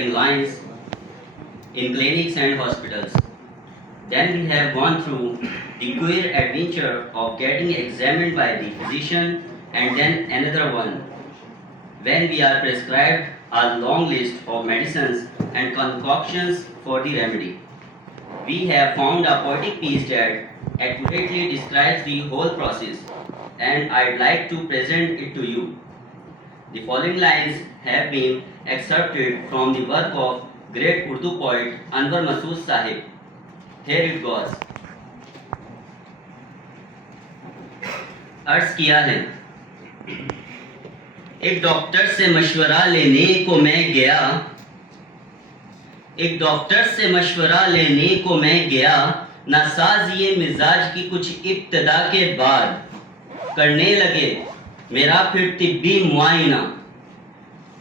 lines in clinics and hospitals. Then we have gone through the queer adventure of getting examined by the physician, and then another one when we are prescribed a long list of medicines and concoctions for the remedy. We have found a poetic piece that accurately describes the whole process, and I'd like to present it to you. The following lines have been excerpted from the work of great Urdu poet Anwar Masood Sahib. Here it goes. अर्ज किया है, एक doctor से मशवरा लेने को मैं गया, एक डॉक्टर से मशवरा लेने को मैं गया, नासाज़िए मिजाज की कुछ इब्तदा के बाद करने लगे मेरा फिर तिब्बी मुआयना,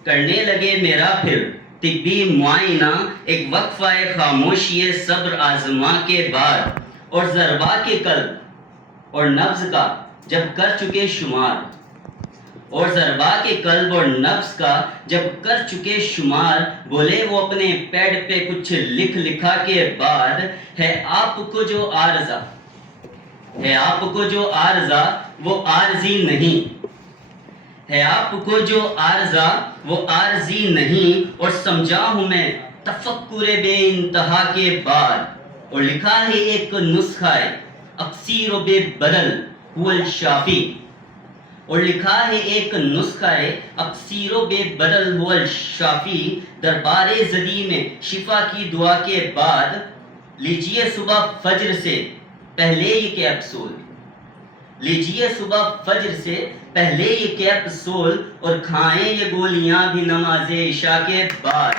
करने लगे मेरा फिर तिब्बी मुआयना, एक वक्फ़ा खामोशी सब्र आज़मा के बाद, और ज़रबा के कल्ब और नब्ज़ का जब कर चुके शुमार, और ज़रबा के कल्ब और नफ्स का जब कर चुके शुमार, बोले वो अपने पैड पे कुछ लिख लिखा के बाद, है आपको जो आरज़ा, है आपको जो आरज़ा वो आरज़ी नहीं, है आपको जो आरज़ा वो आरज़ी नहीं, और समझा हूँ मैं तफक्कुरे बे इंतहा के बाद, और लिखा है एक नुस्खा अक्सीर बे बदल हुवल शाफी, और लिखा है एक नुस्खा अक्सीर बे बदल हुवल शाफी, दरबारे ज़दी में शिफा की दुआ के बाद, लीजिए सुबह फज्र से पहले ये कैप्सूल, लीजिए सुबह फज्र से पहले ये कैप्सूल, और खाएं ये गोलियां भी नमाज इशा के बाद,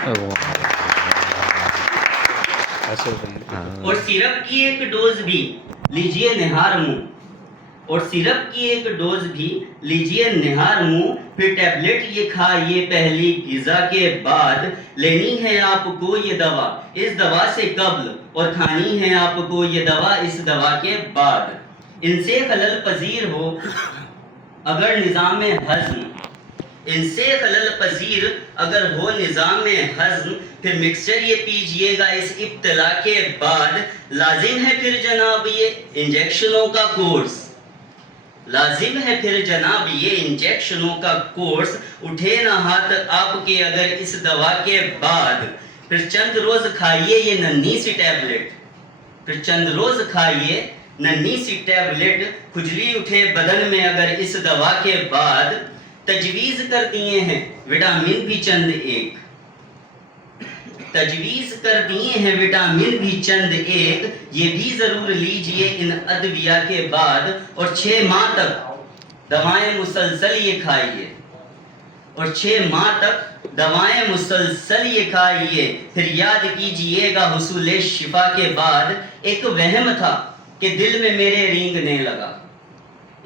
और सिरप की एक डोज भी लीजिए निहार मुंह, और सिरप की एक डोज भी लीजिए निहार मुंह, फिर टैबलेट ये खाइए पहली ग़िज़ा के बाद, लेनी है आपको ये दवा इस दवा से कब्ल, और खानी है आपको ये दवा इस दवा के बाद, इनसे खलल पजीर हो अगर निज़ाम हज़्म, इनसे खलल पजीर अगर हो निज़ाम हज़्म, फिर मिक्सचर ये पीजिएगा इस इब्तला के बाद, लाजिम है फिर जनाब ये इंजेक्शनों का कोर्स, लाजिम है फिर जनाब ये इंजेक्शनों का कोर्स, उठे ना हाथ आपके अगर इस दवा के बाद, फिर चंद रोज़ खाइए ये नन्ही सी टैबलेट, फिर चंद रोज़ खाइए नन्ही सी टैबलेट, खुजली उठे बदन में अगर इस दवा के बाद, तजवीज़ कर दिए हैं विटामिन भी चंद एक, तजवीज़ कर दिए हैं विटामिन भी चंद एक, ये भी ज़रूर लीजिए इन अदविया के बाद, और 6 माह तक दवाएं मुसलसल ये खाइए, और 6 माह तक दवाएं मुसलसल ये खाइए, फिर याद कीजिएगा हुसूल शिफा के बाद, एक वहम था कि दिल में मेरे रेंगने लगा,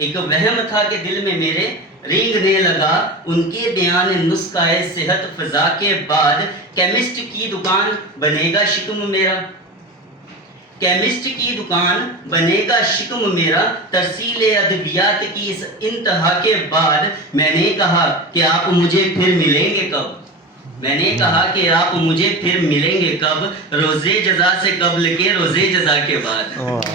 एक वहम था कि दिल में मेरे रेंगने लगा, उनके बयान नुस्ख़ा सेहत फ़ज़ा के बाद, केमिस्ट की दुकान बनेगा शिकम मेरा, केमिस्ट की दुकान बनेगा शिकम मेरा, तरसील अदवियात की इस इंतहा के बाद, मैंने कहा कि आप मुझे फिर मिलेंगे कब, मैंने कहा कि आप मुझे फिर मिलेंगे कब, रोज़े जज़ा से कब्ल के रोज़े जज़ा के बाद।